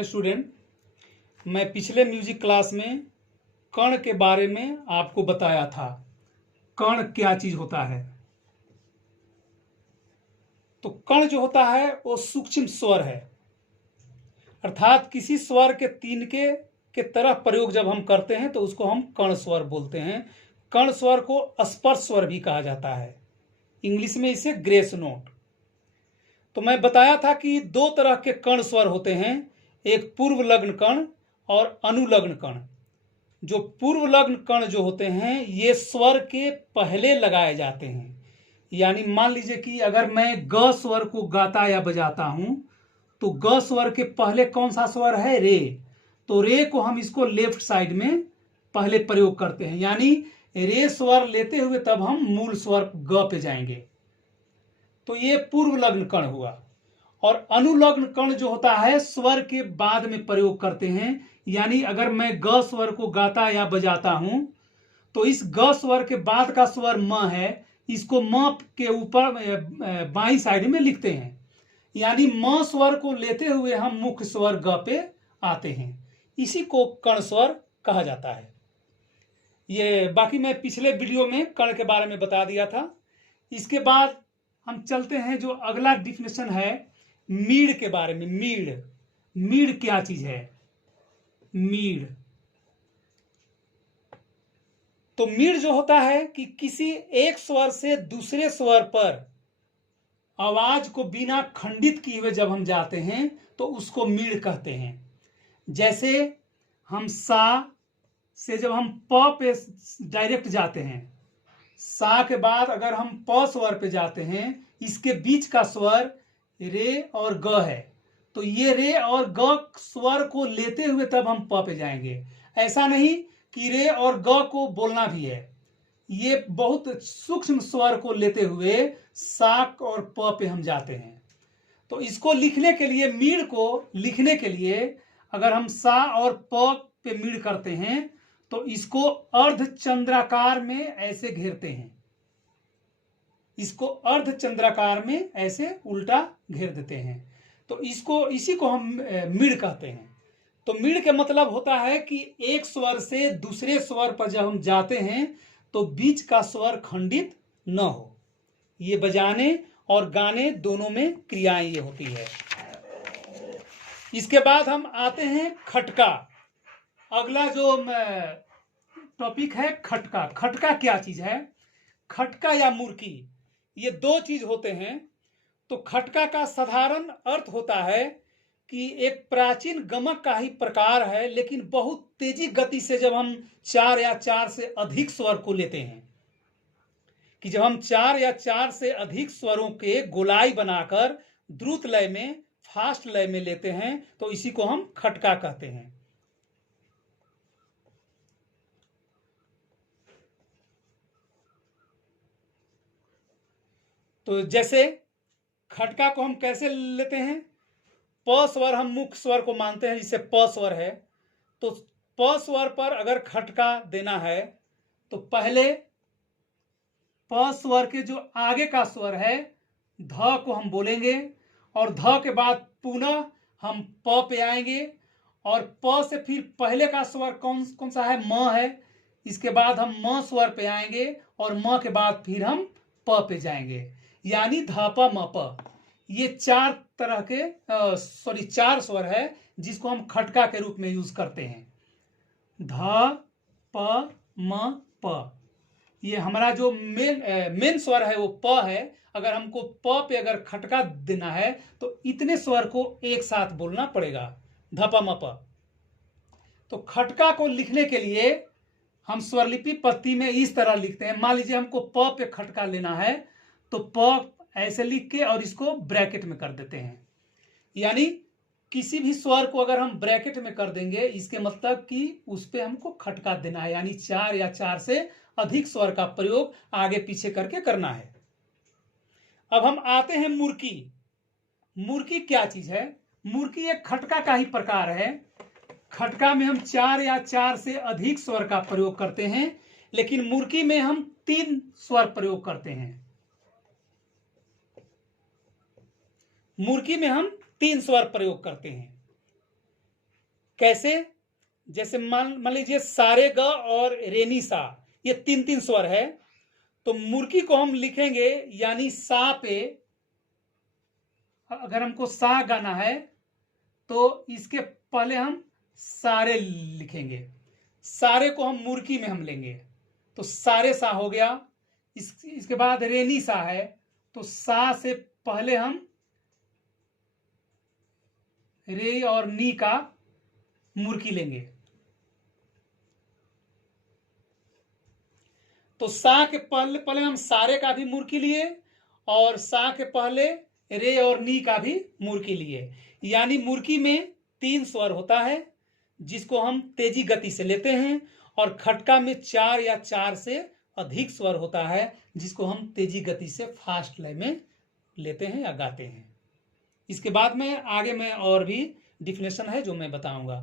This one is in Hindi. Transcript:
डियर स्टूडेंट, मैं पिछले म्यूजिक क्लास में कर्ण के बारे में आपको बताया था। कर्ण क्या चीज होता है? तो कर्ण जो होता है वो सूक्ष्म स्वर है, अर्थात किसी स्वर के तिनके के तरह प्रयोग जब हम करते हैं तो उसको हम कर्ण स्वर बोलते हैं। कर्ण स्वर को स्पर्श स्वर भी कहा जाता है, इंग्लिश में इसे ग्रेस नोट। तो मैं बताया था कि दो तरह के कर्ण स्वर होते हैं, एक पूर्व लग्न कर्ण और अनुलग्न कर्ण। जो पूर्व लग्न कर्ण जो होते हैं ये स्वर के पहले लगाए जाते हैं। यानी मान लीजिए कि अगर मैं ग स्वर को गाता या बजाता हूं तो ग स्वर के पहले कौन सा स्वर है? रे। तो रे को हम इसको लेफ्ट साइड में पहले प्रयोग करते हैं, यानी रे स्वर लेते हुए तब हम मूल स्वर ग पे जाएंगे। तो ये पूर्व लग्न कर्ण हुआ। और अनुलग्न कर्ण जो होता है स्वर के बाद में प्रयोग करते हैं, यानी अगर मैं ग स्वर को गाता या बजाता हूं तो इस ग स्वर के बाद का स्वर म है, इसको म के ऊपर बाईं साइड में लिखते हैं। यानी म स्वर को लेते हुए हम मुख्य स्वर ग पे आते हैं, इसी को कर्ण स्वर कहा जाता है। ये बाकी मैं पिछले वीडियो में कर्ण के बारे में बता दिया था। इसके बाद हम चलते हैं, जो अगला डिफिनेशन है मीड़ के बारे में। मीड़, मीड़ क्या चीज है? मीड़, तो मीड़ जो होता है कि किसी एक स्वर से दूसरे स्वर पर आवाज को बिना खंडित किए हुए जब हम जाते हैं तो उसको मीड़ कहते हैं। जैसे हम सा से जब हम प पे डायरेक्ट जाते हैं, सा के बाद अगर हम प स्वर पे जाते हैं, इसके बीच का स्वर रे और ग है, तो ये रे और ग स्वर को लेते हुए तब हम प पे जाएंगे। ऐसा नहीं कि रे और ग को बोलना भी है, ये बहुत सूक्ष्म स्वर को लेते हुए सा और प पे हम जाते हैं। तो इसको लिखने के लिए, मीड़ को लिखने के लिए अगर हम सा और प पे मीड़ करते हैं तो इसको अर्धचंद्राकार में ऐसे घेरते हैं, इसको अर्धचंद्राकार में ऐसे उल्टा घेर देते हैं, तो इसी को हम मीड़ कहते हैं। तो मीड़ के मतलब होता है कि एक स्वर से दूसरे स्वर पर जब हम जाते हैं तो बीच का स्वर खंडित न हो। ये बजाने और गाने दोनों में क्रियाएं ये होती है। इसके बाद हम आते हैं खटका। अगला जो टॉपिक है खटका। खटका क्या चीज है? खटका या मुर्की, ये दो चीज होते हैं। तो खटका का साधारण अर्थ होता है कि एक प्राचीन गमक का ही प्रकार है, लेकिन बहुत तेजी गति से जब हम चार या चार से अधिक स्वर को लेते हैं, कि जब हम चार या चार से अधिक स्वरों के गोलाई बनाकर द्रुत लय में, फास्ट लय में लेते हैं, तो इसी को हम खटका कहते हैं। तो जैसे खटका को हम कैसे लेते हैं? प स्वर हम मुख्य स्वर को मानते हैं, जिसे प स्वर है, तो प स्वर पर अगर खटका देना है तो पहले प स्वर के जो आगे का स्वर है ध को हम बोलेंगे, और ध के बाद पुनः हम प पे आएंगे, और प से फिर पहले का स्वर कौन कौन सा है? म है। इसके बाद हम म स्वर पे आएंगे और म के बाद फिर हम प पे जाएंगे, यानी ध प म प। ये चार तरह के चार स्वर है जिसको हम खटका के रूप में यूज करते हैं। ध प म प, ये हमारा जो मेन स्वर है वो प है। अगर हमको प पे अगर खटका देना है तो इतने स्वर को एक साथ बोलना पड़ेगा, ध प म प। तो खटका को लिखने के लिए हम स्वरलिपि पत्ती में इस तरह लिखते हैं। मान लीजिए हमको प पे खटका लेना है तो प ऐसे लिख के और इसको ब्रैकेट में कर देते हैं। यानी किसी भी स्वर को अगर हम ब्रैकेट में कर देंगे, इसके मतलब कि उस पे हमको खटका देना है, यानी चार या चार से अधिक स्वर का प्रयोग आगे पीछे करके करना है। अब हम आते हैं मुर्की। मुर्की क्या चीज है? मुर्की एक खटका का ही प्रकार है। खटका में हम चार या चार से अधिक स्वर का प्रयोग करते हैं, लेकिन मुर्की में हम तीन स्वर प्रयोग करते हैं। मुर्की में हम तीन स्वर प्रयोग करते हैं। कैसे? जैसे मान लीजिए सारे ग और रेनी सा, ये 3-3 स्वर है, तो मुर्की को हम लिखेंगे यानी सा पे, अगर हमको सा गाना है तो इसके पहले हम सारे लिखेंगे, सारे को हम मुर्की में हम लेंगे, तो सारे सा हो गया। इसके बाद रेनी सा है, तो सा से पहले हम रे और नी का मुर्की लेंगे, तो सा के पहले हम सारे का भी मुर्की लिए और सा के पहले रे और नी का भी मुर्की लिए, यानी मुर्की में 3 स्वर होता है जिसको हम तेजी गति से लेते हैं, और खटका में 4 या 4 से अधिक स्वर होता है जिसको हम तेजी गति से फास्ट लय में लेते हैं या गाते हैं। इसके बाद में आगे में और भी डिफिनेशन है जो मैं बताऊंगा।